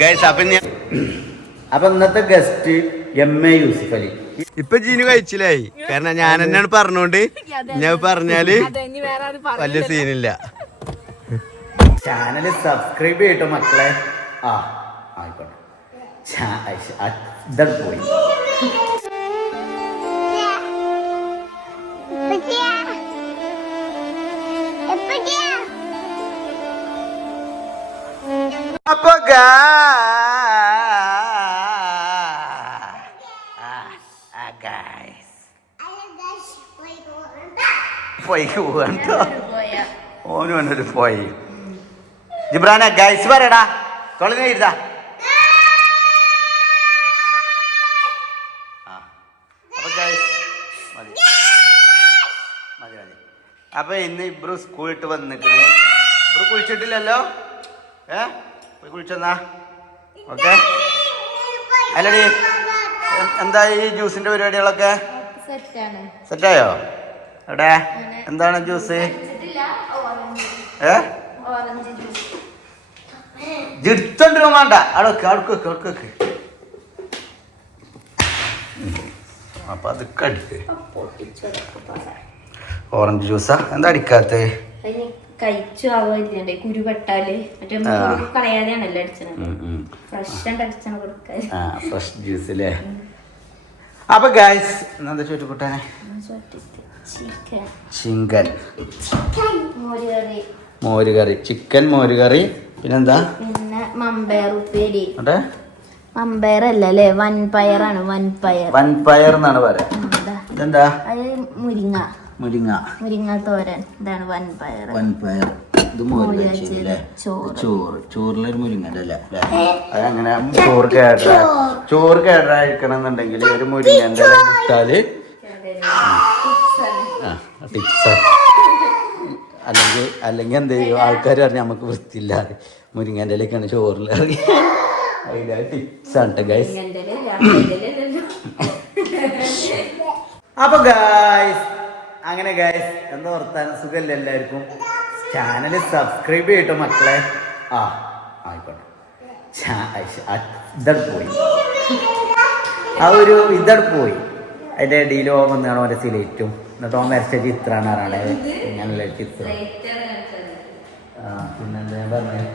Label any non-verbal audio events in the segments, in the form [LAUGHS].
Guys അപ്പൊ അപ്പൊ ഇന്നത്തെ guest M A Yusuf Ali. ഇപ്പൊ ജീനു കഴിച്ചില്ലായി കാരണം ഞാൻ തന്നെയാണ് പറഞ്ഞോണ്ട്. ഞാൻ പറഞ്ഞാൽ വലിയ സീനില്ല. ചാനൽ സബ്സ്ക്രൈബ് ചെയ്യട്ടോ മക്കളെ. ആ ആയിക്കോട്ടെ. പോയി. അപ്പൊ എന്നൊരു പോയി ഗൈസ്. അപ്പൊ ഇന്ന് ഇബ്രു സ്കൂളിട്ട് വന്നിട്ട് ഇബ്രു കുളിച്ചിട്ടില്ലല്ലോ? ഏ? പോയി കുളിച്ചെന്നാ? ഓക്കെ. അല്ലടി എന്താ ഈ ജ്യൂസിന്റെ പരിപാടികളൊക്കെ? സെറ്റായോ? എവിടെ? എന്താണ് ജ്യൂസ്? ഏ? ജിടുത്തോണ്ട് വേണ്ട. വെക്ക് അവിടെ വെക്ക് അവിടെ വെക്ക്. അപ്പൊ അത് കടിക്ക് ഓറഞ്ച് ജ്യൂസാ? എന്താ അടിക്കാത്ത? കഴിച്ചു ആവില്ലേ കുരു പെട്ടാൽ മറ്റേ കളയാതെയാണല്ലോ അടിച്ചത്. ഫ്രഷ് ആയിട്ട് അടിച്ചാണ് കൊടുക്കാൻ ആ ഫ്രഷ് ജ്യൂസ് അല്ലേ അപ്പൊ ഗായ്സ് എന്താ ചോറ്റുകൂട്ടാനെ ചിക്കൻ. മോരുകറി. മോര് കറി ചിക്കൻ മോര് കറി പിന്നെന്താ? പിന്നെ മമ്പയർ ഉപ്പേരി. മമ്പയർ അല്ല അല്ലേ വൻപയറാണ് വൻപയർ. വൻപയർ എന്നാണ് പറയാ. ഇതെന്താ? മുരിങ്ങ. മുരിങ്ങ. മുരിങ്ങ തോരൻ. ഇതാണ് വൻപയർ വൻപയർ ഇത് മോര് മോര് കാച്ചിയത് അല്ലേ ചോറ്. ചോറ്. ചോറിലൊരു മുരിങ്ങ അല്ലേ അതങ്ങനെ ചോറ് കേട. ചോറ് കേടറായിരിക്കണം എന്നുണ്ടെങ്കിൽ ഒരു മുരിങ്ങ ഇല ഇട്ടാൽ അല്ലെങ്കിൽ അല്ലെങ്കിൽ എന്ത് ചെയ്യും? ആൾക്കാർ പറഞ്ഞാൽ നമുക്ക് വൃത്തിയില്ലാതെ മുരിങ്ങന്റെ ഇലക്കാണ് ചോറിൽ ഇറങ്ങി. ഗൈസ് അപ്പൊ ഗായ്സ് അങ്ങനെ ഗായ്സ് എന്താ വർത്താനം? സുഖമല്ല എല്ലാവർക്കും? ചാനൽ സബ്സ്ക്രൈബ് ചെയ്യട്ടോ മക്കളെ. ആ ആയിക്കോട്ടെ. പോയി. ആ ഒരു ഇതട് പോയി. അതിന്റെ ഇടയിൽ ഓം വന്നാണ് ഓരോ സിലേറ്റും. എന്നിട്ട് ഓൻ വരച്ച ചിത്രമാണ് അറിയണത് ഇങ്ങനെയുള്ള ചിത്രം. ആ പിന്നെന്താ ഞാൻ പറഞ്ഞത്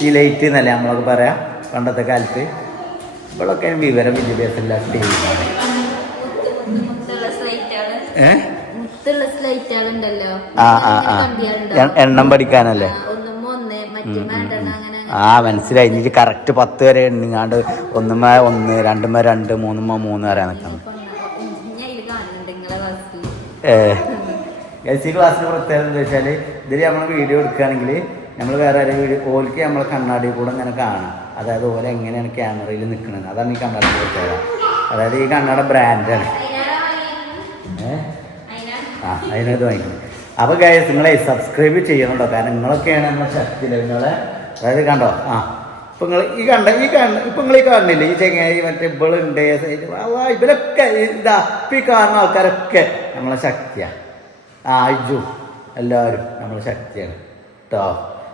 സിലൈറ്റ് എന്നല്ലേ നമ്മളൊക്കെ പറയാം പണ്ടത്തെ കാലത്ത്. ഇവളൊക്കെ വിവരം വിദ്യാഭ്യാസം ഇല്ലാത്ത എണ്ണം പഠിക്കാനല്ലേ? ആ മനസ്സിലായി. ഇനി കറക്റ്റ് പത്ത് വരെ എണ്ണിങ്ങാണ്ട് ഒന്നുമേ ഒന്ന് രണ്ടുമേ രണ്ട് മൂന്നുമേ മൂന്ന് വരെ നിൽക്കണം ഏ. എൽ സി ക്ലാസ്സിന് പ്രത്യേകത എന്താ വെച്ചാൽ ഇതിൽ നമ്മൾ വീഡിയോ എടുക്കുകയാണെങ്കിൽ നമ്മൾ വേറെ ആരും വീഡിയോ ഓൽക്ക് നമ്മളെ കണ്ണാടി കൂടെ ഇങ്ങനെ കാണാം. അതായത് ഓല എങ്ങനെയാണ് ക്യാമറയിൽ നിൽക്കുന്നത് അതാണ് ഈ കണ്ണാടി പ്രത്യേകത. അതായത് ഈ കണ്ണാട ബ്രാൻഡാണ് ആ അതിനത് വാങ്ങിക്കണം അപ്പോൾ ഗൈസ് നിങ്ങളെ സബ്സ്ക്രൈബ് ചെയ്യണം കേട്ടോ കാരണം നിങ്ങളൊക്കെയാണ് നമ്മളെ ശക്തി നിങ്ങളെ അതായത് കണ്ടോ? ആ. ഇപ്പം നിങ്ങൾ ഈ കണ്ട ഈ കണ്ട ഇപ്പം നിങ്ങൾ ഈ കാണുന്നില്ല? ഈ ചെങ്ങായി മറ്റേ ഇവളുണ്ട് ഇവരൊക്കെ ഇതാ ഇപ്പം ഈ കാണുന്ന ആൾക്കാരൊക്കെ നമ്മളെ ശക്തിയാണ് ആ ഇജു എല്ലാവരും നമ്മളെ ശക്തിയാണ്. കേട്ടോ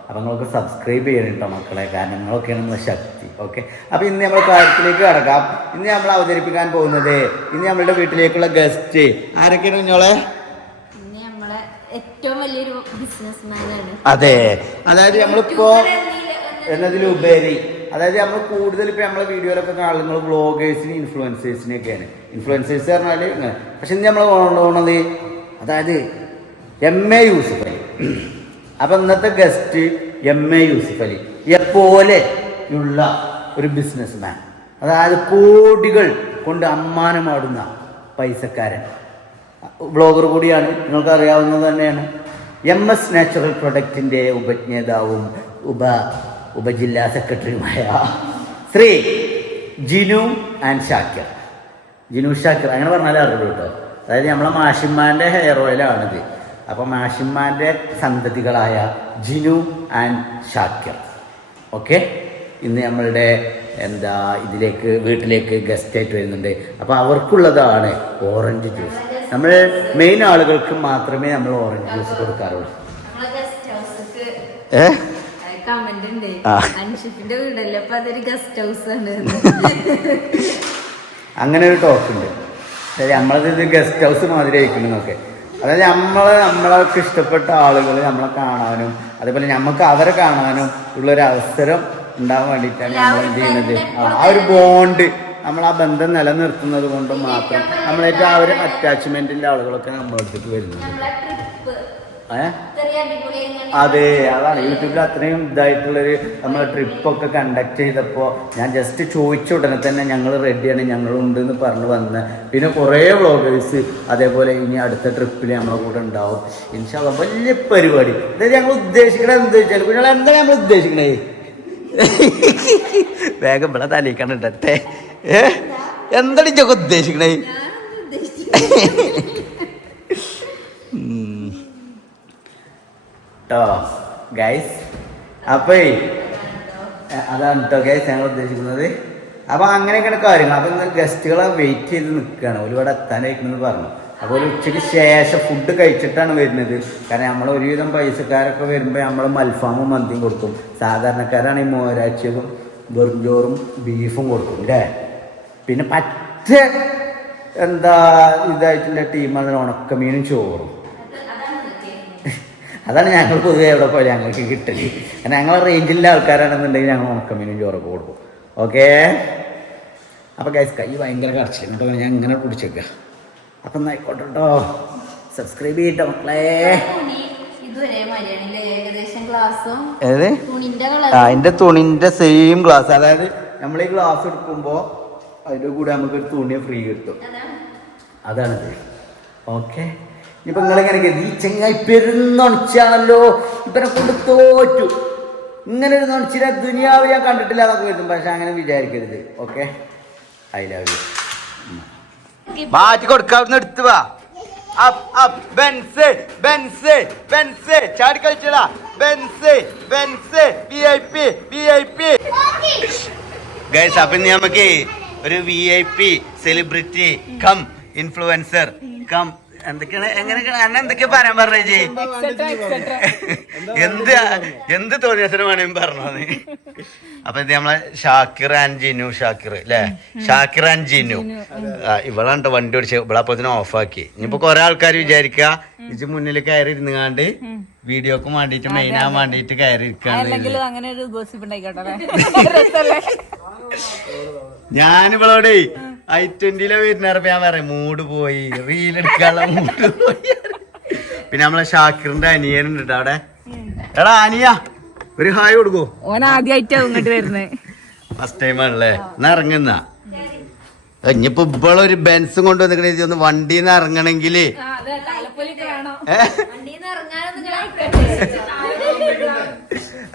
അപ്പം നിങ്ങൾക്ക് സബ്സ്ക്രൈബ് ചെയ്യണം കേട്ടോ മക്കളെ? കാരണം നിങ്ങളൊക്കെയാണ് നമ്മളെ ശക്തി. ഓക്കെ? അപ്പം ഇന്ന് നമ്മൾ കാര്യത്തിലേക്ക് കിടക്കാം. ഇന്ന് നമ്മൾ അവതരിപ്പിക്കാൻ പോകുന്നത് ഇന്ന് നമ്മളുടെ വീട്ടിലേക്കുള്ള ഗസ്റ്റ് ആരൊക്കെയാണ് നമ്മളെ ഏറ്റവും വലിയൊരു ബിസിനസ്മാനാണ് അതെ. അതായത് നമ്മളിപ്പോ എന്നതിലുപരി അതായത് നമ്മൾ കൂടുതൽ ഇപ്പൊ നമ്മളെ വീഡിയോയിലൊക്കെ കാണുന്നത് ബ്ലോഗേഴ്സിന് ഇൻഫ്ലുവൻസേഴ്സിനെയൊക്കെയാണ് ഇൻഫ്ലുവൻസേഴ്സ് പറഞ്ഞാൽ പക്ഷെ ഇന്ന് നമ്മൾ കൊണ്ടുപോകണത് അതായത് എം എ യൂസുഫ് അലി. അപ്പൊ ഇന്നത്തെ guest M A Yusuf Ali. എപ്പോലെ ഉള്ള ഒരു ബിസിനസ് മാൻ അതായത് കോടികൾ കൊണ്ട് അമ്മാനമാടുന്ന പൈസക്കാരൻ. ബ്ലോഗർ കൂടിയാണ്. നിങ്ങൾക്ക് അറിയാവുന്നത് തന്നെയാണ്. എം എസ് നാച്ചുറൽ പ്രൊഡക്റ്റിന്റെ ഉപജ്ഞേതാവും ഉപ ഉപജില്ലാ സെക്രട്ടറിയുമായ ശ്രീ ജിനു ആൻഡ് ഷാക്കിർ. ജിനു ഷാക്കിർ അങ്ങനെ പറഞ്ഞാലേ അറിയുള്ളൂ കേട്ടോ. അതായത് നമ്മളെ മാഷിമ്മാന്റെ ഹെയർ ഓയിലാണിത് അപ്പം മാഷിമ്മാന്റെ സന്തതികളായ ജിനു ആൻഡ് ഷാക്കിർ. ഓക്കെ ഇന്ന് നമ്മളുടെ എന്താ ഇതിലേക്ക് വീട്ടിലേക്ക് ഗസ്റ്റായിട്ട് വരുന്നുണ്ട്. അപ്പോൾ അവർക്കുള്ളതാണ് ഓറഞ്ച് ജ്യൂസ് നമ്മൾ മെയിൻ ആളുകൾക്ക് മാത്രമേ നമ്മൾ ഓറഞ്ച് ജ്യൂസ് കൊടുക്കാറുള്ളൂ. ഏ? കമന്റ് ഉണ്ട് ആ. അൻഷിഫിന്റെ വീടല്ലേ അപ്പൊ അതൊരു ഗസ്റ്റ് ഹൗസ് ആണ്. അങ്ങനെ ഒരു ടോക്ക് ഉണ്ട്. നമ്മളത് ഇത് ഗസ്റ്റ് ഹൗസ് മാതിരി ആയിരിക്കണമെന്നൊക്കെ അതായത് നമ്മളെ നമ്മളൊക്കെ ഇഷ്ടപ്പെട്ട ആളുകൾ നമ്മളെ കാണാനും അതേപോലെ നമുക്ക് അവരെ കാണാനും ഉള്ളൊരു അവസരം ഉണ്ടാവാൻ വേണ്ടിയിട്ടാണ് നമ്മൾ എന്ത് ചെയ്യുന്നത്? ആ ഒരു ബോണ്ട് നമ്മൾ ആ ബന്ധം നിലനിർത്തുന്നത് കൊണ്ട് മാത്രം നമ്മളേറ്റവും ആ ഒരു അറ്റാച്ച്മെന്റിന്റെ ആളുകളൊക്കെ നമ്മളെ അടുത്തേക്ക് വരുന്നത്. നമ്മളെ ട്രിപ്പ് ഏഹ് അതെ അതാണ്. യൂട്യൂബിൽ അത്രയും ഇതായിട്ടുള്ളൊരു നമ്മൾ ട്രിപ്പൊക്കെ കണ്ടക്ട് ചെയ്തപ്പോൾ ഞാൻ ജസ്റ്റ് ചോദിച്ച ഉടനെ തന്നെ ഞങ്ങൾ റെഡിയാണ് ഞങ്ങളുണ്ട് എന്ന് പറഞ്ഞ് വന്ന്. പിന്നെ കുറേ വ്ളോഗേഴ്സ് അതേപോലെ ഇനി അടുത്ത ട്രിപ്പിൽ നമ്മളെ കൂടെ ഉണ്ടാവും. ഇൻഷാല്ല വലിയ പരിപാടി. അതായത് ഞങ്ങൾ ഉദ്ദേശിക്കണത് എന്താ വെച്ചാൽ പിന്നെ എന്താണ് നമ്മൾ ഉദ്ദേശിക്കണേ? [LAUGHS] വേഗം ഇവിടെ തലയിക്കണം തലയിക്കണ്ടിട്ടെ ഏ? എന്താണ് ഇതൊക്കെ ഉദ്ദേശിക്കണേ. ട്ടോ ഗൈസ് അപ്പേ അതാണ് കേട്ടോ ഗൈസ് ഞങ്ങൾ ഉദ്ദേശിക്കുന്നത്. അപ്പൊ അങ്ങനെയൊക്കെയാണ് കാര്യങ്ങൾ അപ്പൊ ഇന്ന് ഗസ്റ്റുകളെ വെയിറ്റ് ചെയ്ത് നിൽക്കുകയാണ് ഒരുപാട് എത്താനായിരിക്കണമെന്ന് പറഞ്ഞു. അപ്പോൾ ഉച്ചയ്ക്ക് ശേഷം ഫുഡ് കഴിച്ചിട്ടാണ് വരുന്നത്. കാരണം നമ്മൾ ഒരുവിധം പൈസക്കാരൊക്കെ വരുമ്പോൾ നമ്മൾ മൽഫാമും മന്തിയും കൊടുക്കും. സാധാരണക്കാരാണ് ഈ വെറും ചോറും ബീഫും കൊടുക്കും അല്ലേ പിന്നെ പറ്റ എന്താ ഇതായിട്ടുള്ള ടീമാണ് ഉണക്കമീനും ചോറും. അതാണ് ഞങ്ങൾ പൊതുവെ എവിടെ പോയാലും ഞങ്ങൾക്ക് കിട്ടൽ. കാരണം ഞങ്ങളെ റേഞ്ചിലെ ആൾക്കാരാണെന്നുണ്ടെങ്കിൽ ഞങ്ങൾ ഉണക്കമീനും ചോറൊക്കെ കൊടുക്കും. ഓക്കേ അപ്പോൾ ഗൈസ് കൈ ഭയങ്കര കറച്ചിലും കേട്ടോ. ഞാൻ ഇങ്ങനെ പിടിച്ചേക്കുക അപ്പം എന്നായിക്കോട്ടെ കേട്ടോ. സബ്സ്ക്രൈബ് ചെയ്യട്ടോ മക്കളെ. ഏത്? തുണിന്റെ ആ കളർ തുണിന്റെ തുണിന്റെ സെയിം ഗ്ലാസ് അതായത് നമ്മൾ ഈ ഗ്ലാസ് എടുക്കുമ്പോൾ അതിന്റെ കൂടെ നമുക്കൊരു തുണി ഫ്രീ കിട്ടും. അതാണിത് ഓക്കെ ഇനിയിപ്പോൾ നിങ്ങളിങ്ങനെ കരുതി ഈ ചെങ്ങായി പെരുന്നൊണിച്ചാണല്ലോ? ഇവനെ കൊണ്ട് തോറ്റു. ഇങ്ങനെ ഒരു നൊണിച്ചിനെ ദുനിയാവ് ഞാൻ കണ്ടിട്ടില്ല എന്നൊക്കെ വരും പക്ഷെ അങ്ങനെ വിചാരിക്കരുത്. ഓക്കെ ഐ ലവ് യു മാറ്റി കൊടുക്കാവുന്ന എടുത്തു വാ. Up up Benz Benz Benz ചാടി കളിച്ചടാ. Benz Benz V I P V I P guys അപ്പൊ നമുക്ക് ഒരു V I P celebrity cum influencer cum എന്തൊക്കെയാണ് എങ്ങനെയൊക്കെയാണ് അന്ന എന്തൊക്കെയാ പറയാൻ പറഞ്ഞേ ജി? എന്ത് എന്ത് വേണേലും പറഞ്ഞത് അപ്പൊ ഇത് നമ്മളെ ഷാക്കിർ ആൻഡ് ജിനു ഷാക്കിർ അല്ലേ ഷാക്കിർ ആൻഡ് ജിനു. ഇവളാണ്ട് വണ്ടി ഓടിച്ച് ഇവളപ്പത്തിന് ഓഫാക്കി. ഇനിയിപ്പോ കൊറേ ആൾക്കാർ വിചാരിക്കുക ഇത് മുന്നിൽ കയറി ഇരുന്നുകാണ്ട് വീഡിയോക്ക് വേണ്ടിട്ട് മെയിൻ ആവാൻ വേണ്ടിട്ട് കയറി ഇരിക്കാണ് അങ്ങനെ ഒരു ഗോസിപ്പ് ഉണ്ടായിക്കോട്ടെ [LAUGHS] ഞാനിവളോടെ ഐ ട്വന്റിയിലെ വരുന്നപ്പോ ഞാൻ പറയാം മൂഡ് പോയി റീൽ എടുക്കാനുള്ള മൂഡ് പോയി. പിന്നെ നമ്മളെ ഷാക്കിറിന്റെ അനിയനുണ്ട് ട്ടോ അവിടെ. എടാ അനിയ ഒരു ഹായ് കൊടുക്കോ. ഓൻ ആദ്യമായിട്ടാ ഇങ്ങോട്ട് വരുന്നത് ഫസ്റ്റ് ടൈം ആണല്ലേ? എന്നാ ഇറങ്ങുന്ന ഇനിയിപ്പോ ഇവളൊരു ബെൻസും കൊണ്ടുവന്നിക്കണേ ഒന്ന് വണ്ടിയിൽ നിന്ന് ഇറങ്ങണമെങ്കിൽ താലപ്പൊലിക്ക്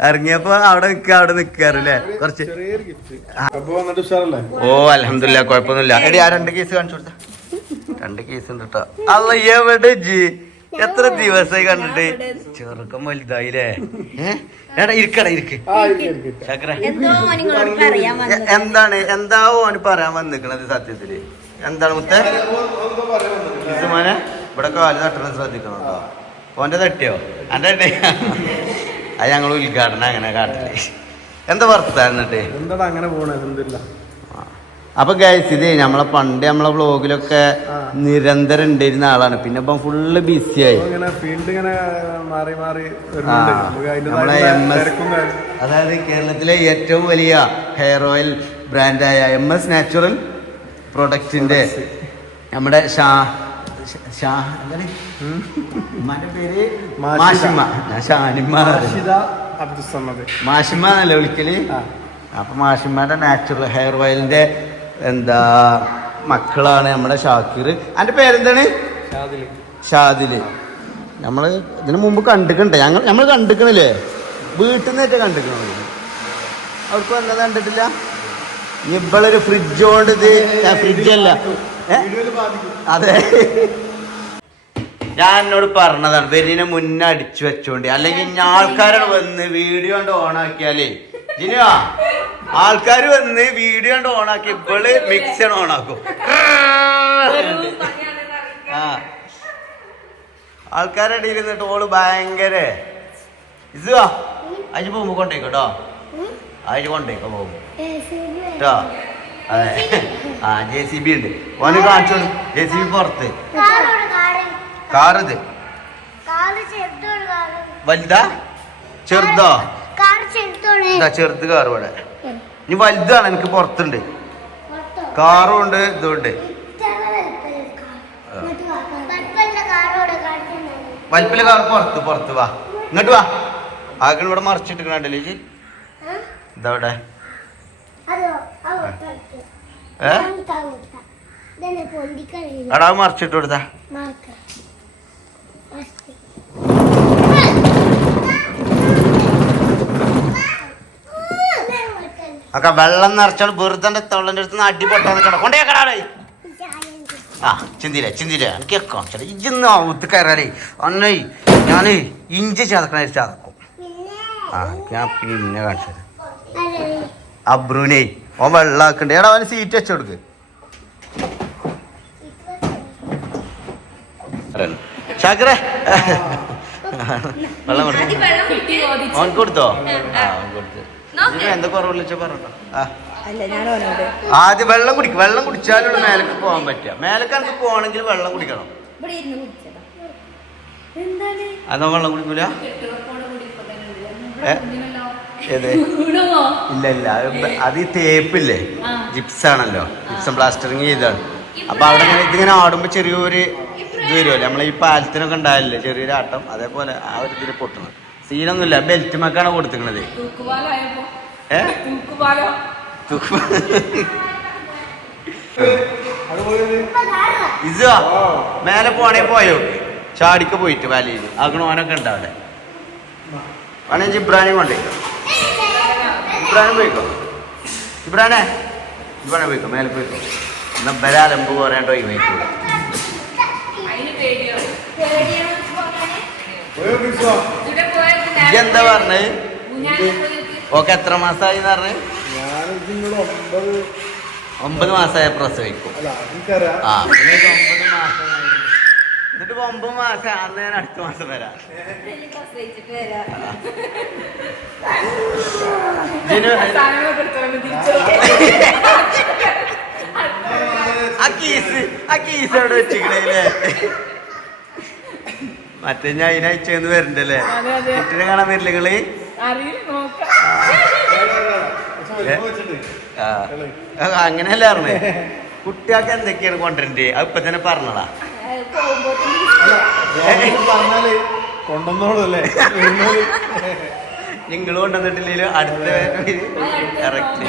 ഇറങ്ങിയപ്പോ അവിടെ നിക്ക അവിടെ നിക്കാറില്ലേ കുറച്ച് ഓ അലഹമില്ല കുഴപ്പമൊന്നുമില്ല. എടി ആ രണ്ട് കേസ് കാണിച്ചു കൊടുത്ത. രണ്ട് കേസ് ഉണ്ട് കേട്ടോ അല്ല എവിടെ ജി? എത്ര ദിവസമായി കണ്ടിട്ട്? ചെറുക്കം വലുതായില്ലേ ഏടാ എടാ ഇരിക്കടാ ഇരിക്ക്. എന്തോ എന്താണ്? എന്താവോ ഓന് പറയാൻ വന്നിക്കണത് സത്യത്തിൽ? എന്താണ് മുത്ത? മോനെ ഇവിടെ കാൽ തട്ടണം ശ്രദ്ധിക്കണം കേട്ടോ ഓന്റെ തട്ടിയോ? അന്റെ തട്ടി അത് ഞങ്ങൾ ഉദ്ഘാടനം അങ്ങനെ കാട്ടില്ലേ എന്താ വർത്താനം എന്നിട്ട്? എന്താടാ അങ്ങനെ അപ്പൊ ഗൈസ് ഇത് നമ്മളെ പണ്ട് നമ്മളെ വ്ളോഗിലൊക്കെ നിരന്തരം ഉണ്ടായിരുന്ന ആളാണ്. പിന്നെ ഇപ്പം ഫുള്ള് ബിസിയായി ആ, നമ്മളെ അതിന്റെതായ എം എസ് അതായത് കേരളത്തിലെ ഏറ്റവും വലിയ ഹെയർ ഓയിൽ ബ്രാൻഡായ എം എസ് നാച്ചുറൽ പ്രൊഡക്റ്റിന്റെ നമ്മുടെ ഷാ പേര് മാഷിമ. മാഷിമ അബ്ദുസമ്മദ് എന്നല്ലേ വിളിക്കൽ. അപ്പൊ മാഷിമ്മയുടെ നാച്ചുറൽ ഹെയർ ഓയിലിന്റെ എന്താ മക്കളാണ് നമ്മുടെ ഷാക്കിർ. അതിന്റെ പേരെന്താണ്? ഷാദിൽ. നമ്മൾ ഇതിനു മുമ്പ് കണ്ടിട്ടുണ്ട്. ഞങ്ങൾ നമ്മൾ കണ്ടിക്കണില്ലേ? വീട്ടിൽ നിന്നൊക്കെ കണ്ടിക്കണം അവർക്ക് എന്താ കണ്ടിട്ടില്ല? ഇവളൊരു ഫ്രിഡ്ജ് കൊണ്ട് ഇത് ഫ്രിഡ്ജ് അല്ല. ഏ? അതെ. ഞാൻ എന്നോട് പറഞ്ഞതാണ് വെരിനെ മുന്നേ അടിച്ചു വെച്ചോണ്ട്. അല്ലെങ്കിൽ ഇനി ആൾക്കാരാണ് വന്ന് വീഡിയോ കൊണ്ട് ഓണാക്കിയാലേ. ജിനുവാ ആൾക്കാർ വന്ന് വീഡിയോ കൊണ്ട് ഓണാക്കി ഇവൾ മിക്സർ ഓണാക്കും. ആ. ആൾക്കാരുടെ ഇടയിൽ നിന്നിട്ട് ഓൾ ഭയങ്കര ഇതുവാ അതിന് പോകുമ്പോ കൊണ്ടേക്കോ കേട്ടോ അതിന് കൊണ്ടേക്കോ പോകുമ്പോ. കേട്ടോ അതെ. ആ ജെ സി ബി ഉണ്ട്. ഓന് കാണിച്ചു ജെ സി ബി പുറത്ത്. കാറത് വലുതാ? ചെറുതോ? ചെറുത് കാർ ഇവിടെ. ഇനി വലുതാണ്. എനിക്ക് പുറത്തുണ്ട്. കാറും ഉണ്ട് ഇതുണ്ട് വലിപ്പിലെ കാർ പുറത്ത് പുറത്ത് വാ. ഇങ്ങോട്ട് വാ. ആകെ ഇവിടെ മറിച്ചിട്ട് കണ്ടല്ലേ ചേച്ചി? മറിച്ചിട്ട് കൊടുത്ത. ഒക്കെ വെള്ളം നിറച്ചാൽ വെറുതെ തൊള്ളന്റെ അടുത്ത് നിന്ന് അടിപൊട്ടാന്ന് കൊണ്ടേ കടാടേ ആ ചിന്തിയില്ല ചിന്തിയില്ല. എനിക്ക് കാണിച്ചത് ഇജ്ജൊന്ന് ഒത്തു കയറാലേ അന്നേ ഞാൻ ഇഞ്ചി ചതക്കണ ചതക്കും. ആ ഞാൻ പിന്നെ കാണിച്ചത് അബ്രുനെ ഓൻ വെള്ളാക്കണ്ടേ. എടാ അവന് സീറ്റ് വെച്ച് കൊടുക്ക്. ഷാക്കറേ വെള്ളം കൊടുത്തു ആദ്യം വെള്ളം ഓൻ കൊടുത്തോ? എന്താ കുറവ് വിളിച്ചോ പറഞ്ഞോ അല്ല ഞാൻ ഓനോട് ആദ്യം വെള്ളം കുടിക്കും. വെള്ളം കുടിച്ചാലുള്ള മേലക്ക് പോകാൻ പറ്റുക. മേലക്ക് എനിക്ക് പോകണമെങ്കിൽ വെള്ളം കുടിക്കണം. അതോ വെള്ളം കുടിക്കൂല? ഏ? ഇല്ല ഇല്ല. അത് ഈ തേപ്പില്ലേ. ജിപ്സ് ആണല്ലോ ജിപ്സം പ്ലാസ്റ്ററിങ് ചെയ്താണ് അപ്പൊ അവിടെ ഇങ്ങനെ ഇതിങ്ങനെ ആടുമ്പോ ചെറിയൊരു ഇത് വരുമല്ലോ. നമ്മളെ ഈ പാലത്തിനൊക്കെ ഉണ്ടായില്ലേ ചെറിയൊരു ആട്ടം. അതേപോലെ ആ ഒരു ഇതിൽ പൊട്ടണം. സീനൊന്നുമില്ല. ബെൽറ്റ് മക്കാണ് കൊടുത്തിക്കണത് ഇസുവാ മേലെ പോണേ പോയോ? ചാടിക്ക് പോയിട്ട് വാലിയിൽ. അഗ്നോനൊക്കെ ഉണ്ടാവിടെ വേണമെങ്കിൽ ഇബ്രാനും കൊണ്ടേ ഇബ്രാനും പോയിക്കോ? ഇബ്രാനെ? ഇബ്രാനെ പോയിക്കോ മേലെ പോയിക്കോ. എന്നാ ബലാലമ്പ് പറയണ്ടോ ഈ പോയത് എന്താ പറഞ്ഞ്? ഓക്കെ എത്ര മാസമായി എന്ന് പറഞ്ഞ്? ഒമ്പത് മാസമായ പ്രസവിക്കും. ആ ഒമ്പത് എന്നിട്ട് ഒമ്പത് മാസം അന്ന് ഞാൻ അടുത്ത മാസം വരാം ഇതിൽ പ്രസവിച്ചിട്ട് വരാം. ജിനു സാധനങ്ങളൊക്കെ എടുത്തോണ്ട് തിരിച്ചു ആ കീസ് ആ കീസ് അവിടെ വെച്ചിക്കണേ മറ്റേ ഞാൻ അതിനയച്ചെന്ന് വരണ്ടല്ലേ. കുട്ടിനെ കാണാൻ വരില്ല നിങ്ങൾ? അറിയില്ല നോക്കാം. ആ. ആ, അങ്ങനെയല്ല പറഞ്ഞേ? കുട്ടികൾക്ക് എന്തൊക്കെയാണ് കൊണ്ടുവരണ്ടേ? അത് ഇപ്പൊ തന്നെ പറഞ്ഞടാ പറഞ്ഞാൽ കൊണ്ടുവന്നോളൂ കൊണ്ടുവന്നോളല്ലേ നിങ്ങൾ കൊണ്ടുവന്നിട്ടില്ലെങ്കിലും അടുത്ത കറക്റ്റ്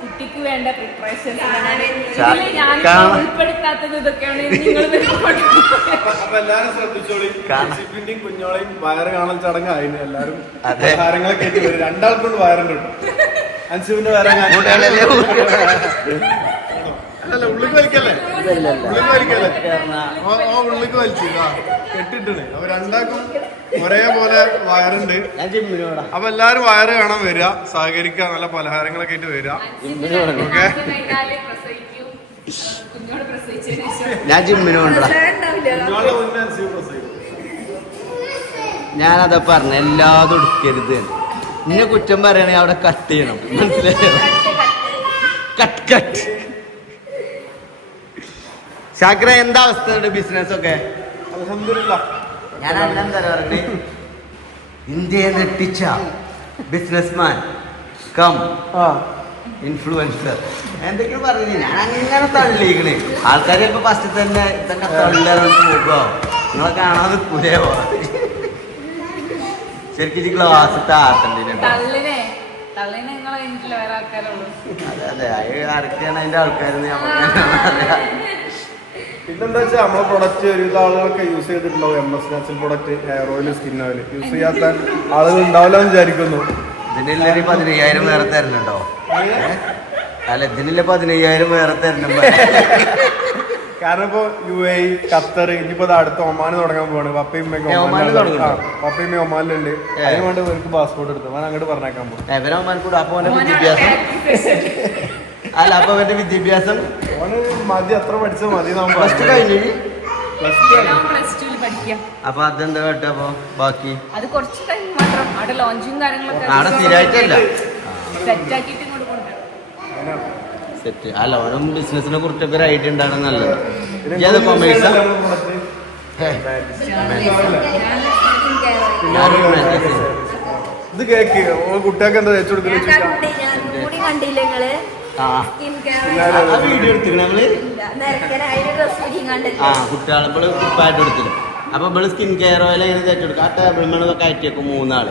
കുട്ടിക്ക് വേണ്ട പ്രിപ്പറേഷൻ. ഉൾപ്പെടുത്താത്തത് ഇതൊക്കെയാണ് എല്ലാരും ശ്രദ്ധിച്ചോളി. ഷിപ്പിന്റെയും കുഞ്ഞോളെയും വയറ് കാണൽ ചടങ്ങ് ആയിരുന്നു എല്ലാരും ആയിട്ട് വരും. രണ്ടാൾക്കൊണ്ട് വയറുണ്ട് അൻസുവിന്റെ വയറ് ഞാൻ- മൂന്നാളല്ലേ അല്ലല്ല ഉള്ളിക്ക് വലിക്കല്ലേ? ഉള്ളിക്ക് വലിക്കല്ലേ ഓ ഓ ഉള്ളിക്ക് വലിച്ചു. ആ കെട്ടിട്ടണ് അപ്പൊ ഒരേപോലെ വയറുണ്ട്. ഞാൻ ജിമ്മിനോടാ. അപ്പൊ എല്ലാരും വയറ് കാണാൻ വരിക. സഹകരിക്കുക നല്ല പലഹാരങ്ങളൊക്കെ ആയിട്ട് വരിക. ഓക്കെ? പ്രസവിക്കും കുഞ്ഞോട് പ്രസവിച്ചതിന് ശേഷം ഞാൻ ജിമ്മിനോണ്ടാ കൊണ്ടാ ഞാനതാ പറഞ്ഞ എല്ലാതും എടുക്കരുത്. ഇന്നെ കുറ്റം പറയണേ അവിടെ കട്ട് ചെയ്യണം. മനസ്സിലായോ? കട്ട് കട്ട് ശാക്ര എന്താ അവസ്ഥ ബിസിനസ് ഒക്കെ? ഞാൻ ഇന്ത്യയെ നെട്ടിച്ച ബിസിനസ്മാൻ കം. ആ. ഇൻഫ്ലുവൻസർ എന്തെങ്കിലും പറഞ്ഞു ഞാൻ അങ്ങനെ തള്ളിക്കണ് ആൾക്കാർ ചിലപ്പോ ഫസ്റ്റ് തന്നെ പോകുമോ നിങ്ങളെ കാണാതെ നിൽക്കൂലോ ശരിക്കും വേറെ ആൾക്കാരുള്ളൂ അതെ അതെ. അതിന്റെ ആൾക്കാരെന്ന് നമുക്ക് പിന്നെന്താ വെച്ചാൽ നമ്മളെ പ്രൊഡക്റ്റ് ഒരുവിധ ആളുകളൊക്കെ യൂസ് ചെയ്തിട്ടുണ്ടാവും M S natural product hair oil skin oil use ചെയ്യാത്ത ആളുകൾ ഉണ്ടാവില്ല എന്ന് വിചാരിക്കുന്നു. ഇതിനുള്ള പതിനയ്യായിരം വേറെ തരുന്നുണ്ടോ അല്ല ഇതിനുള്ള പതിനയ്യായിരം വേറെ തരുന്നുണ്ടോ കാരണം ഇപ്പൊ യു എ ഖത്തർ ഇനിയിപ്പോ ദാ അടുത്ത ഒമാന് തുടങ്ങാൻ പോവാണ്. പപ്പയും പപ്പയും ഒമാനിലുണ്ട്. അതിന് വേണ്ടി ഇവർക്ക് പാസ്പോർട്ട് എടുത്തു ഞാൻ അങ്ങോട്ട് പറഞ്ഞേക്കാൻ പോകും വിദ്യാഭ്യാസം? അല്ല അപ്പൊ അവന്റെ വിദ്യാഭ്യാസം? ഓന് മതി അത്ര പഠിച്ചാൽ മതി പ്ലസ് ടു കഴിഞ്ഞു. അപ്പൊ അതെന്താ കേട്ടോ അപ്പൊ? ബാക്കി? അത് കുറച്ച് ടൈം മാത്രം. അവിടെ ലോഞ്ചും കാര്യങ്ങളൊക്കെ അവിടെ സ്ഥിരമായിട്ടല്ല ഇങ്ങോട്ട് കൊണ്ടുവരാം. സെറ്റ് അല്ല ഓരോ ബിസിനസിനെ കുറിച്ചൊക്കെ ഒരു ഐഡിയ ഉണ്ടാണ് നല്ലത്. ഏത് കൊമേഴ്സാ ഇത് കേക്ക്. ഓ കുട്ടികൾക്ക് എന്താ വെച്ചു കൊടുക്കൽ കണ്ടില്ലേ. കൂടി കണ്ടില്ല നിങ്ങൾ. സ്കിൻ കെയർ വീഡിയോ നമ്മൾ? ഡ്രസ് കണ്ടില്ല ആ കുട്ടികളെ ഇവൾ കുപ്പായിട്ട് എടുത്തില്ല അപ്പൊ ഇവൾ സ്കിൻ കെയർ ഓയിൽ അങ്ങനെ തേച്ചെടുക്കും ആ ടേബിൾ മേൾ കയറ്റി വെക്കും മൂന്നാൾ.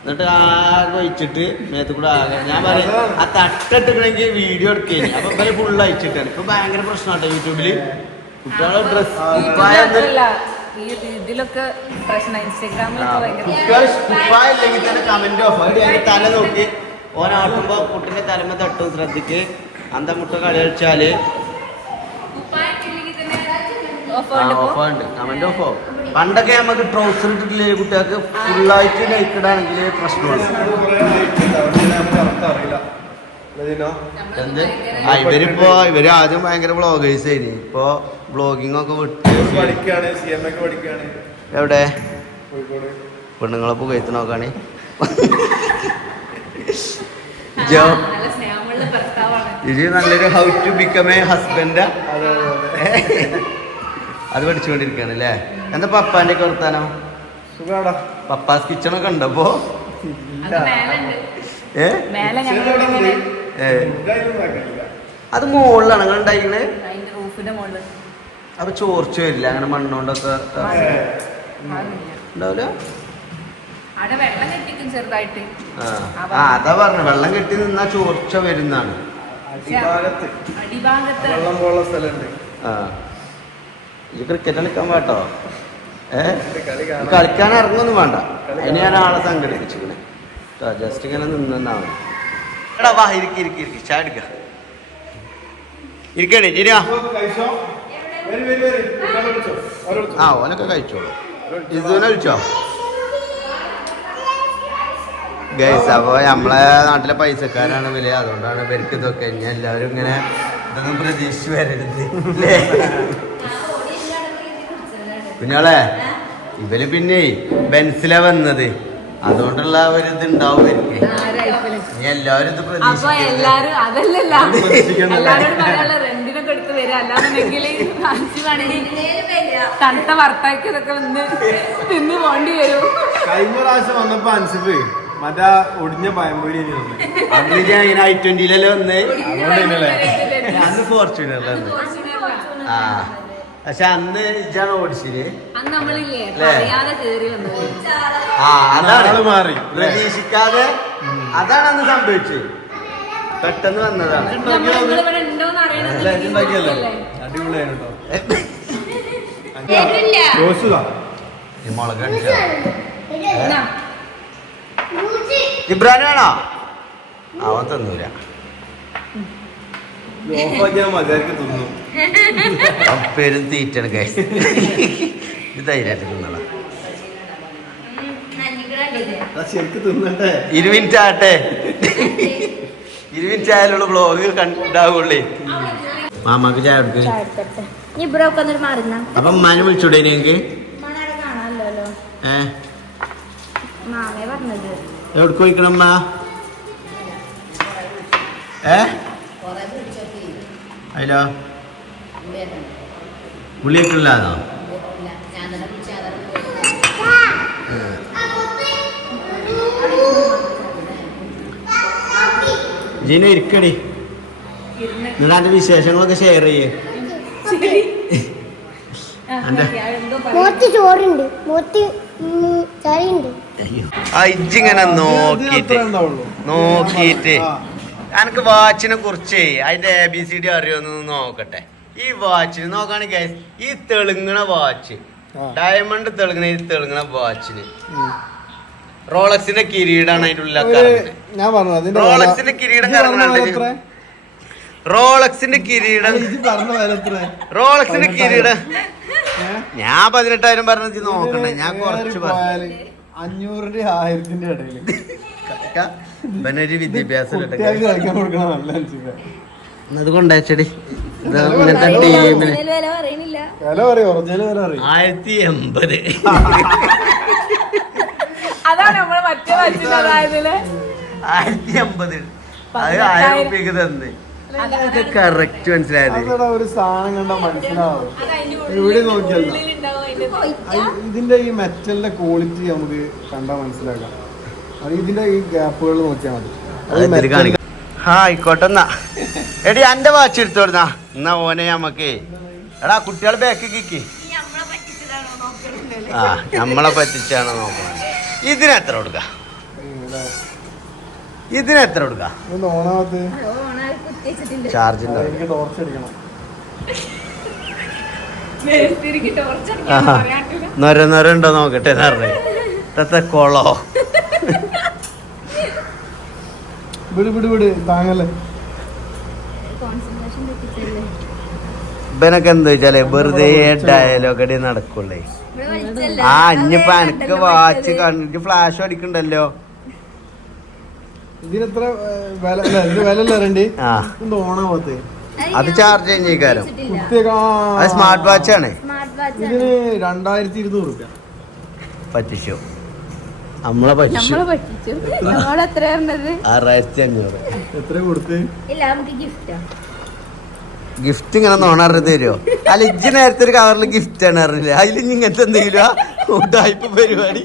എന്നിട്ട് ആകെ ഒഴിച്ചിട്ട് മേത്ത് കൂടെ ആകെ ഞാൻ പറയാം ആ തട്ടിട്ടിക്കണമെങ്കിൽ വീഡിയോ എടുക്കേനി. അപ്പൊ ഇവർ ഫുൾ അയച്ചിട്ടാണ്. ഇപ്പൊ ഭയങ്കര പ്രശ്നമാട്ടോ യൂട്യൂബിൽ. കുട്ടികളെ ഡ്രസ് ഈ ഇതിലൊക്കെ പ്രശ്നം ഇൻസ്റ്റാഗ്രാമിലൊക്കെ കുട്ടികൾ തന്നെ കമന്റ് ഓഫ് തല നോക്കി. ഓനാട്ടുമ്പോ കുട്ടിന്റെ തലമ തട്ടും ശ്രദ്ധിക്ക്. അന്തമുട്ട കളി കളിച്ചാൽ. ഓഫ് പണ്ടൊക്കെ നമുക്ക് ട്രൗസർ ഇട്ടിട്ടില്ലേ കുട്ടികൾക്ക്? ഫുള്ളായിട്ട് നൈക്കിടാണെങ്കിൽ പ്രശ്നമാണ്? എന്ത്? ആ ഇവരിപ്പോ ഇവർ ആദ്യം ഭയങ്കര ബ്ലോഗേഴ്സ് ആയിരുന്നു ഇപ്പൊ ബ്ലോഗിംഗ് ഒക്കെ വിട്ട് എവിടെ? പെണ്ണുങ്ങളെ പുകയത്ത് നോക്കാണ്. ജോ നല്ലൊരു how to become a husband അതെ പഠിച്ചുകൊണ്ടിരിക്കുകയാണ് അല്ലേ? എന്താ പപ്പാന്റെ ഒക്കെ വർത്താനം? സുഖാടാ. പപ്പാസ് കിച്ചണൊക്കെ ഉണ്ടപ്പോ അത് മേലെ ഉണ്ട് മേലെ ഞങ്ങളുടെ ഇങ്ങനെ ഏ. അത് മുകളിലാണ് നിങ്ങൾ ഉണ്ടായിക്കണേ അപ്പൊ ചോർച്ച വരില്ല അങ്ങനെ മണ്ണുകൊണ്ടൊക്കെ ഉണ്ടാവില്ല അവിടെ വെള്ളം കെട്ടിക്കും ചെറുതായിട്ട്. ആ. അതാ പറഞ്ഞു. വെള്ളം കെട്ടി നിന്നാ ചോർച്ച വരുന്നാണ് അടിഭാഗത്ത്. അടിഭാഗത്ത്. വെള്ളം പോലുള്ള സ്ഥലമുണ്ട്. ആ. ക്രിക്കറ്റ് കളിക്കാൻ വേട്ടോ ഏ? കളിക്കാൻ ഇറങ്ങൊന്നും വേണ്ട. അതിന് ഞാൻ ആളെ സംഘടിപ്പിച്ചിരിക്കണേ. ജസ്റ്റ് ഇങ്ങനെ നിന്നാ മതി. എടാ വാ ഇരിക്കി ഇരിക്കി ഇരിക്കി. ചായ എടുക്ക ഇരിക്കണേ കഴിച്ചോ? വിളിച്ചോ? ആ ഓനൊക്കെ കഴിച്ചോളൂ. ഇതുനെ വിളിച്ചോ? ഗൈസ് അപ്പോൾ നമ്മളെ നാട്ടിലെ പൈസക്കാരാണ് വില അതുകൊണ്ടാണ് ഇവർക്ക് ഇതൊക്കെ. ഇനി എല്ലാവരും ഇങ്ങനെ ഇതൊന്നും പ്രതീക്ഷിച്ച് വരരുത്. പിന്നെ കുഞ്ഞോളെ ഇവർ പിന്നെ ബെൻസിലാ വന്നത്. അതുകൊണ്ടുള്ള ഒരു ഇത് ഉണ്ടാവും എനിക്ക് ഇനി എല്ലാവരും ഇത് അപ്പൊ വരും. കഴിഞ്ഞ പ്രാവശ്യം വന്നപ്പോ അൻസിഫ് മറ്റേ ഒടിഞ്ഞ പയമ്പൊരി അന്ന് ഞാൻ ഐ ട്വന്റിയിലല്ലേ വന്നേ. അന്ന് ഫോർച്യൂണറിലാണ് ആ. പക്ഷെ അന്ന് ഇജാണ് ഓടിച്ചിൽ അന്ന് നമ്മളില്ലേ അല്ലേ? കേറി വന്നത് ആ അതാണ്. മാറി? പ്രതീക്ഷിക്കാതെ അതാണ് അന്ന് സംഭവിച്ചത്. പെട്ടെന്ന് വന്നതാണ്. ഈ മുളക് ഇബ്രാൻ വേണോ? അവൻ തന്നൂല. പെരും തീറ്റാണ് കൈ ഇത് ധൈര്യമായിട്ട് തിന്നണം. അത് ശരിക്കും തിന്നട്ടെ മിനിറ്റ് ആട്ടെ ഇരു മിനിറ്റ് ആയാലുള്ള ബ്ലോഗ് കണ്ടാവുള്ളേ മാമാക്ക് ചായ മാറുന്ന അപ്പൊ ഉമ്മാനെ വിളിച്ചൂടെ എനിക്ക് ഏഹ് മാമേ പറഞ്ഞത് എവിടെ പോയിക്കണം ഏ? അതിലോ ജീന ഇരിക്കടി. എന്നിട്ട് അതിന്റെ വിശേഷങ്ങളൊക്കെ ഷെയർ ചെയ്യേ. ചോറുണ്ട്. മോത്തി ചോറുണ്ട് മോത്തി നോക്കിട്ട് നോക്കിട്ട് എനിക്ക് വാച്ചിനെ കുറിച്ച് അതിന്റെ എ ബി സി ഡി അറിയോന്ന് നോക്കട്ടെ. ഈ വാച്ചിന് നോക്കുകയാണെങ്കിൽ ഗൈസ് ഈ തെളുങ്ങണ വാച്ച്. ഡയമണ്ട് തെളുങ്ങണ ഈ തെളുങ്ങണ വാച്ചിന്. റോളക്സിന്റെ കിരീടാണ് അതിന്റെ ഉള്ളിൽ റോളക്സിന്റെ കിരീടം കറങ്ങുന്നുണ്ട്. റോളക്സിന്റെ കിരീടം? റോളക്സിന്റെ കിരീടം. ഞാൻ പതിനെട്ടായിരം പറഞ്ഞു നോക്കണ്ടേ ഞാൻ കുറച്ച് പറഞ്ഞു. അഞ്ഞൂറിന്റെ ആയിരത്തിന്റെ ഇടയിൽ ഇവനൊരു വിദ്യാഭ്യാസം കളിക്കാൻ കൊടുക്കണം നല്ല. അത് വില പറയും. ഒറിജിനൽ വില പറയും ആയിരത്തി എൺപത് അതാണ് നമ്മൾ മറ്റേ വായിച്ചതായതിൽ ആയിരത്തി എൺപത് അത് ആയിരം രൂപയ്ക്ക് തന്ന്. അതൊക്കെ കറക്റ്റ് മനസ്സിലായത്. ഒരു സാധനം കണ്ടാ മനസ്സിലാവും. ഇവിടെ നോക്കിയല്ല ഇതിന്റെ ഈ മെറ്റലിന്റെ ക്വാളിറ്റി നമുക്ക് കണ്ടാ മനസ്സിലാക്കാം. അത് ഇതിന്റെ ഈ ഗ്യാപ്പുകൾ നോക്കിയാൽ മതി. ആ ആയിക്കോട്ടെ എന്നാ. എടി എന്റെ വാച്ച് എടുത്തോടുന്നാ എന്നാ ഓനെ നമ്മക്ക് എടാ കുട്ടികളെ ബാക്ക് കിക്കി ആ നമ്മളെ പറ്റിച്ചാണ് നോക്കുന്നത് ഇതിന് എത്ര കൊടുക്ക? ഇതിന് എത്ര കൊടുക്ക? ഓണാവത്ത് ചാർജ് എനിക്ക് ടോർച്ച് അടിക്കണം. മേസ്തിരിക്ക് ടോർച്ചടിക്കാൻ പറയാണ്ടില്ല നൊര നൊര ഉണ്ടോ നോക്കട്ടെ എന്നറിഞ്ഞേ ഇതത്തെ കൊളോ. വിട് വിട് വിട് താങ്ങല്ലേ? കോൺസെൻട്രേഷൻ തെറ്റിച്ചല്ലേ ഇവനൊക്കെ എന്താ വെച്ചാൽ വെറുതെ ഡയലോഗ് അടി നടക്കുള്ളേ. ആ ഇനിയിപ്പൊ എനിക്ക് വാച്ച് കണ്ടിട്ട് ഫ്ലാഷ് അടിക്കണ്ടല്ലോ. ഇതിനെത്ര വില അല്ല ഇത് വില അല്ല രണ്ടി ആ. ഇത് ഓണാവത്ത്? അത് ചാർജ് കുത്തിയൊക്കെ അത് സ്മാർട്ട് വാച്ച് ആണ്. സ്മാർട്ട് വാച്ച് ഇതിന് രണ്ടായിരത്തി ഇരുന്നൂറ് രൂപ. പറ്റിച്ചു. നമ്മളെ പറ്റിച്ചു. നമ്മളെ പറ്റിച്ചു. ആറായിരത്തി അഞ്ഞൂറ് എത്ര കൊടുത്ത്? ഇല്ല നമുക്ക് ഗിഫ്റ്റാ ഗിഫ്റ്റ് ഇങ്ങനെ നോണറി തരുമോ അല്ല ഇജ്ജ് നേരത്തെ ഒരു കവറിൽ ഗിഫ്റ്റ് ആണ് അറിയില്ല അതിൽ ഇങ്ങനത്തെ എന്തെങ്കിലും ടൈപ്പ് പരിപാടി?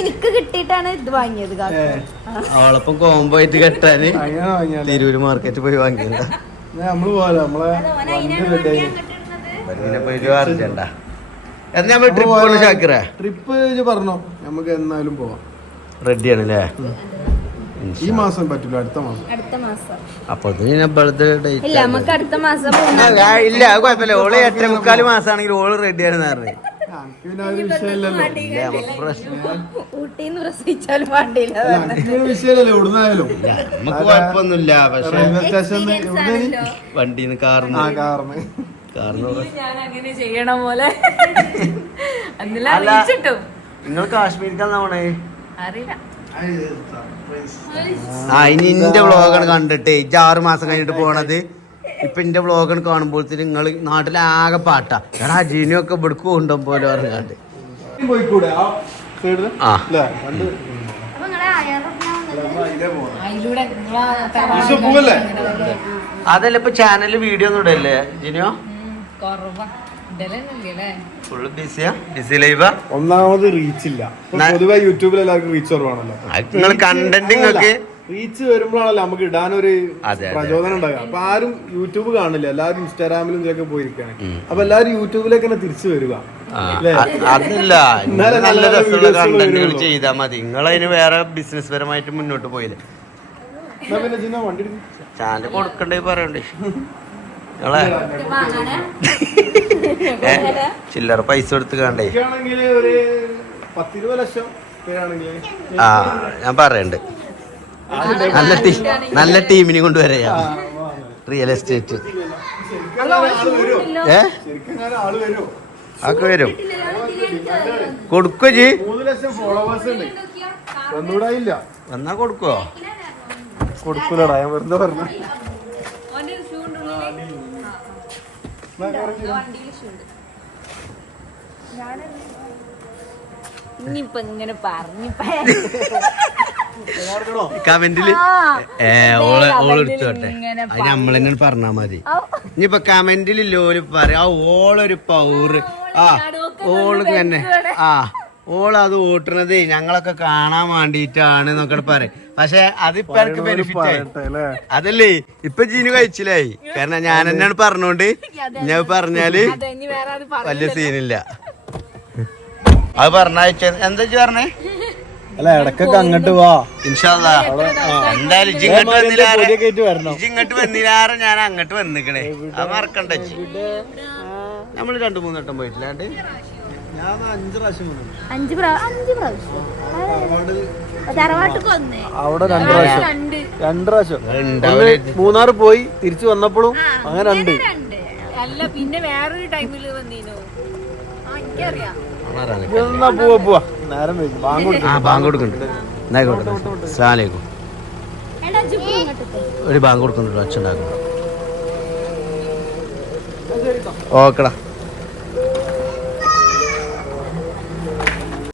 എനിക്ക് കിട്ടിയിട്ടാണ് ഇത് വാങ്ങിയത്. അവളപ്പം കോമ്പോ ആയിട്ട് കെട്ടാന്. തിരൂര് മാർക്കറ്റ് പോയി വാങ്ങിയതാ. നമ്മൾ പോരാ നമ്മളെ അർജന്റാ എന്നാ നമ്മൾ ട്രിപ്പ് പോണ ഷാക്കിറ? ട്രിപ്പ് പറഞ്ഞോ. നമുക്ക് എന്നാലും പോവാം. റെഡിയാണ് അല്ലേ ഈ മാസം പറ്റില്ല അടുത്ത മാസം. അടുത്ത മാസം. അപ്പൊ ഇതിന് ബർത്ത്ഡേ ഇല്ല നമുക്ക് അടുത്ത മാസം ഇല്ല അത് കുഴപ്പമില്ല. ഓൾ എത്ര മുക്കാൽ മാസമാണെങ്കിൽ ഓൾ പറഞ്ഞു. ഒരു വിഷയമില്ലല്ലോ. ഇല്ല നമുക്ക് കുഴപ്പമൊന്നുമില്ല പക്ഷെ വണ്ടിന്ന് ആ കാർന്ന് ഞാൻ അങ്ങനെ ചെയ്യണ പോലെ. നിങ്ങൾ കാശ്മീരിക്കാന്ന് പോണേ? അറിയില്ല. ആ ഇനി ഇന്റെ വ്ളോഗാണ് കണ്ടിട്ട്. ഇജ്ജ് ആറ് മാസം കഴിഞ്ഞിട്ട് പോണത്. ഇപ്പൊ ഇന്റെ വ്ളോഗാണ് കാണുമ്പോൾ നിങ്ങൾ നാട്ടിലെ ആകെ പാട്ടാ. എടാ ജീനിയൊക്കെ ഇവിടക്ക് കൊണ്ടുപോകും പോലെ പറഞ്ഞാണ്ട്. ആ അതല്ല ഇപ്പൊ ചാനലിൽ വീഡിയോ ഒന്നും ഇടല്ലേ ജിനിയോ ഒന്നാമത് റീച്ച് ഇല്ല. പൊതുവെ യൂട്യൂബിൽ എല്ലാവർക്കും റീച്ച് കുറവാണല്ലോ. നിങ്ങൾ കണ്ടന്റ് നിങ്ങൾക്ക് റീച്ച് വരുമ്പോഴാണല്ലോ നമുക്ക് ഇടാനൊരു. പ്രചോദനം ഉണ്ടാകുക അപ്പൊ ആരും യൂട്യൂബ് കാണില്ല. എല്ലാവരും ഇൻസ്റ്റാഗ്രാമിലും ഇതൊക്കെ പോയിരിക്കാണ് അപ്പൊ എല്ലാവരും യൂട്യൂബിലേക്ക് തന്നെ തിരിച്ചു വരിക? അതല്ല. [LAUGHS] നല്ല രസമുള്ള കണ്ടന്റുകൾ ചെയ്താൽ മതി നിങ്ങൾ അതിന് വേറെ ബിസിനസ് പരമായിട്ട് മുന്നോട്ട് പോയില്ലേ? പിന്നെ വണ്ടി. ചാനൽ കൊടുക്കണ്ടേ പറയണ്ടേ? നിങ്ങളെ [LAUGHS] ചില്ലറ പൈസ കൊടുത്ത് കണ്ടേ. ആ ഞാൻ പറയണ്ട്. നല്ല ടീ നല്ല ടീമിനെ കൊണ്ടുവരാ റിയൽ എസ്റ്റേറ്റ്. ഏ? അതൊക്കെ വരും. കൊടുക്കോ ജി. മൂന്ന് ലക്ഷം ഫോളോവേഴ്സ് ഉണ്ട്. ഒന്നുകൂടായില്ല എന്നാ കൊടുക്കോ. കൊടുക്കൂലടാ ഞാൻ വെറുതെ പറഞ്ഞു. ഇനിയിപ്പൊ ഇങ്ങനെ പറഞ്ഞു കമന്റിൽ ഓൾ അത് പറഞ്ഞാ മതി. ഇനിയിപ്പൊ കമന്റിൽ ലോൽ പറയാ ആ ഓളൊരു പൗറ്. ആ ഓൾ തന്നെ. ആ ഓളത് അത് ഓട്ടുന്നത് ഞങ്ങളൊക്കെ കാണാൻ വേണ്ടിയിട്ടാണ് എന്നൊക്കെ പറയും. പക്ഷെ അതിപ്പോ എനിക്ക് ബെനിഫിറ്റ് ആയി. അല്ലേ? അതല്ലേ? ഇപ്പൊ ജീനു കഴിച്ചില്ലായി കാരണം ഞാൻ തന്നെയാണ് പറഞ്ഞോണ്ട് ഞാൻ പറഞ്ഞാൽ വലിയ സീനില്ല. അത് പറഞ്ഞയച്ച എന്താ പറഞ്ഞേ? അല്ല ഇടക്കൊക്കെ അങ്ങോട്ട് വാ. ഇൻഷാല്ലാ. എന്തായാലും ഇങ്ങോട്ട് വരണം. ഇങ്ങോട്ട് വന്നില്ലാറെ ഞാൻ അങ്ങോട്ട് വന്നിക്കണേ. അത് മറക്കണ്ട. നമ്മൾ രണ്ടു മൂന്ന് വട്ടം പോയിട്ടില്ലാണ്ട്. അഞ്ച് അഞ്ച് പ്രാവശ്യം. അവിടെ രണ്ട് പ്രാവശ്യം. രണ്ട്. രണ്ട് പ്രാവശ്യം. മൂന്നാർ പോയി തിരിച്ചു വന്നപ്പോഴും അങ്ങനെ രണ്ട്. അല്ല പിന്നെ വേറൊരു ടൈമിൽ വന്നീനോ. ആ എനിക്കറിയാം. എന്നാ പോവാ പോവാ. നേരം വൈകി. ബാങ്ക് കൊടുക്കുന്നുണ്ട്. ഇങ്ങോട്ട് ഒരു ബാങ്ക് കൊടുക്കുന്നുണ്ട് അച്ഛൻ ഉണ്ടാക്കുന്നു ഓക്കെടാ.